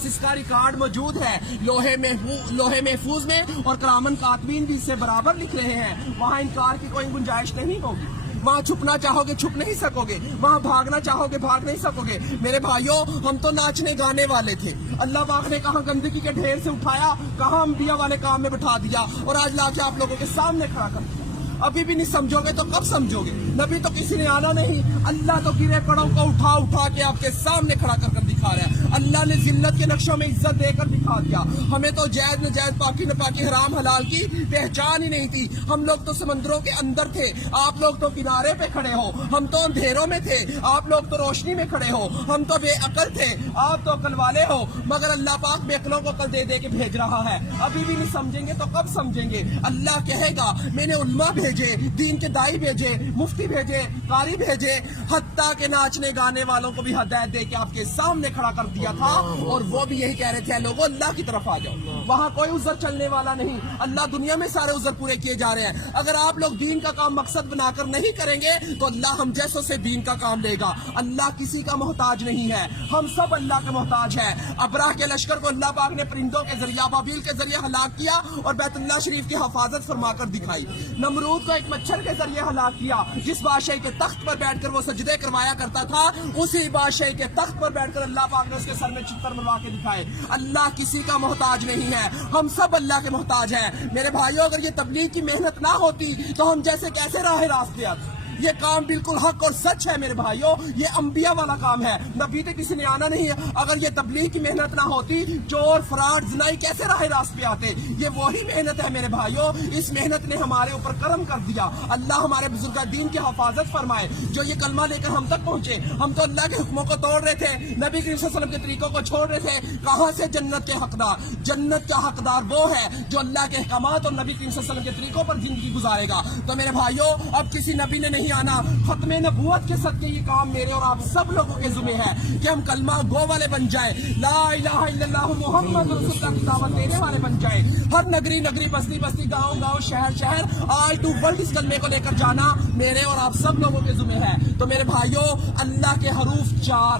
پاس اس کا ریکارڈ موجود ہے لوہے محفوظ میں، اور کرامن کاتبین بھی اس سے برابر لکھ رہے ہیں. وہاں انکار کی کوئی گنجائش نہیں ہوگی. وہاں چھپنا چاہو گے چھپ نہیں سکو گے، وہاں بھاگنا چاہو گے بھاگ نہیں سکو گے. میرے بھائیوں، ہم تو ناچنے گانے والے تھے، اللہ پاک نے کہاں گندگی کے ڈھیر سے اٹھایا، کہاں انبیاء والے کام میں بٹھا دیا، اور آج لا کے آپ لوگوں کے سامنے کھڑا کر دیا. ابھی بھی نہیں سمجھو گے تو کب سمجھو گے؟ نبی تو کسی نے آنا نہیں، اللہ تو گرے پڑوں کو اٹھا اٹھا کے آپ کے سامنے کھڑا کر کر دکھا رہا ہے. اللہ نے ذلت کے نقشوں میں عزت دے کر دکھا دیا. ہمیں تو جائز نجائز پاکی نپاکی حرام حلال کی پہچان ہی نہیں تھی. ہم لوگ تو سمندروں کے اندر تھے، آپ لوگ تو کنارے پہ کھڑے ہو. ہم تو اندھیروں میں تھے، آپ لوگ تو روشنی میں کھڑے ہو. ہم تو بے عقل تھے، آپ تو عقل والے ہو. مگر اللہ پاک بے عقلوں کو عقل دے دے کے بھیج رہا ہے. ابھی بھی نہیں سمجھیں گے تو کب سمجھیں گے؟ اللہ کہے گا میں نے علماء بھیجے، دین کے دائی بھیجے، مفتی بھیجے، قاری بھیجے، حتیٰ کہ ناچنے گانے والوں کو بھی ہدایت دے کے آپ کے سامنے کھڑا کر دیا تھا، اور وہ بھی یہی کہہ رہے تھے لوگوں اللہ کی طرف آ جاؤ. وہاں کوئی عذر چلنے والا نہیں. اللہ دنیا میں سارے عذر پورے کیے جا رہے ہیں. اگر آپ لوگ دین کا کام مقصد بنا کر نہیں کریں گے تو اللہ ہم جیسوں سے دین کا کام لے گا. اللہ کسی کا محتاج نہیں ہے، ہم سب اللہ کے محتاج ہیں. ابراہ کے لشکر کو اللہ پاک نے پرندوں کے ذریعہ ابابیل کے ذریعے ہلاک کیا اور بیت اللہ شریف کی حفاظت فرما کر دکھائی. نمرود کو ایک مچھر کے ذریعے ہلاک کیا. جس بادشاہی کے تخت پر بیٹھ کر وہ سجدے کروایا کرتا تھا، اسی بادشاہی کے تخت پر بیٹھ کر اللہ پاک نے اس کے سر میں چتر مروا کے دکھائے. اللہ کسی کا محتاج نہیں ہے، ہم سب اللہ کے محتاج ہیں. میرے بھائیوں، اگر یہ تبلیغ کی محنت نہ ہوتی تو ہم جیسے کیسے راہ راست آتے؟ یہ کام بالکل حق اور سچ ہے میرے بھائیوں، یہ انبیاء والا کام ہے. نبی تو کسی نے آنا نہیں ہے. اگر یہ تبلیغ کی محنت نہ ہوتی، چور فراڈ زنائی کیسے راہ راست پہ آتے؟ یہ وہی محنت ہے میرے بھائیوں. اس محنت نے ہمارے اوپر کرم کر دیا. اللہ ہمارے بزرگ دین کی حفاظت فرمائے جو یہ کلمہ لے کر ہم تک پہنچے. ہم تو اللہ کے حکموں کو توڑ رہے تھے، نبی کریم صلی اللہ علیہ وسلم کے طریقوں کو چھوڑ رہے تھے. کہاں سے جنت کے حقدار؟ جنت کا حقدار وہ ہے جو اللہ کے احکامات اور نبی کریم صلی اللہ علیہ وسلم کے طریقوں پر زندگی گزارے گا. تو میرے بھائیوں، اب کسی نبی نے نہیں آنا. ختم نبوت کے صدقے یہ کام میرے اور آپ سب لوگوں کے ذمہ ہے کہ ہم کلمہ گو والے بن جائیں، لا الہ الا اللہ محمد رسول اللہ کی دعوت دینے والے بن جائیں. ہر نگری نگری، بستی بستی، گاؤں گاؤں، شہر شہر، آل ٹو ورلڈ اس کلمے کو لے کر جانا میرے اور آپ سب لوگوں کے ذمہ ہے. تو میرے بھائیوں، اللہ کے حروف 4،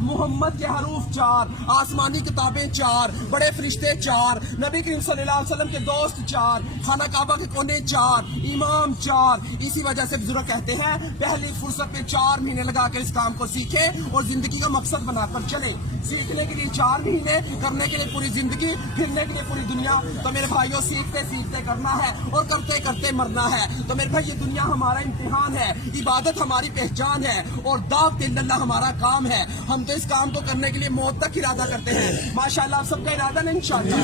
محمد کے حروف 4، آسمانی کتابیں 4، بڑے فرشتے 4، نبی کریم صلی اللہ علیہ وسلم کے دوست 4، خانہ کعبہ کے کونے 4، امام 4. اسی وجہ سے بزرگ کہتے ہیں پہلی فرصت میں 4 مہینے لگا کر اس کام کو سیکھیں اور زندگی کا مقصد بنا کر چلیں. سیکھنے کے لیے 4 مہینے، کرنے کے لیے پوری زندگی، پھرنے کے لیے پوری دنیا. تو میرے بھائیوں، سیکھتے سیکھتے کرنا ہے اور کرتے کرتے مرنا ہے. تو میرے بھائی، یہ دنیا ہمارا امتحان ہے، عبادت ہماری پہچان ہے، اور دعوت اللہ ہمارا کام ہے. ہم تو اس کام کو کرنے کے لیے موت تک ارادہ کرتے ہیں. ماشاءاللہ آپ سب کا ارادہ نہیں انشاءاللہ.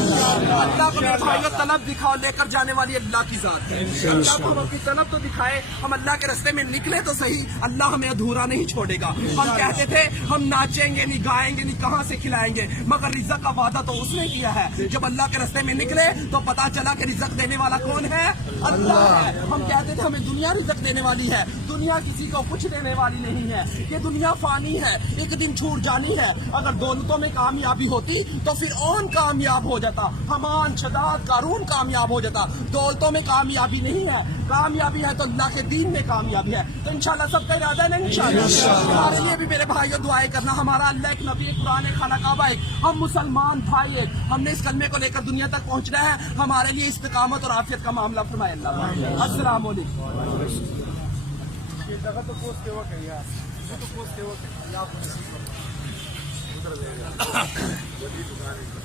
اللہ کو میرے بھائیوں طلب دکھاؤ، لے کر جانے والی اللہ کی ذات ہے. اللہ کو ہم اپنی طلب تو دکھائے، ہم اللہ کے راستے میں نکلے تو صحیح، اللہ ہمیں ادھورا نہیں چھوڑے گا. ہم کہتے تھے ہم ناچیں گے نہیں، گائیں گے نہیں، کہاں سے کھلائیں گے، مگر رزق کا وعدہ تو اس نے کیا ہے. جب اللہ کے راستے میں نکلے تو پتا چلا کہ رزق دینے والا کون ہے؟ اللہ ہے. ہم کہتے تھے ہمیں دنیا رزق دینے والی ہے، دنیا کسی کو کچھ دینے والی نہیں ہے. یہ دنیا فانی ہے، ایک دن چھوٹ جانی ہے. اگر دولتوں میں کامیابی ہوتی تو پھر اون کامیاب ہو جاتا، حمان، شداد، قارون کامیاب ہو جاتا. دولتوں میں کامیابی نہیں ہے، کامیابی ہے تو اللہ کے دین میں کامیابی ہے. تو انشاءاللہ سب کا ارادہ ہے نا انشاءاللہ. ہمارے لیے بھی میرے بھائیوں دعائیں کرنا. ہمارا اللہ ایک، نبی ایک، قرآن ایک، خانہ کعبہ ایک، ہم مسلمان بھائی ایک. ہم نے اس کلمے کو لے کر دنیا تک پہنچنا ہے. ہمارے لیے استقامت اور عافیت کا معاملہ فرمائے اللہ. السلام علیکم.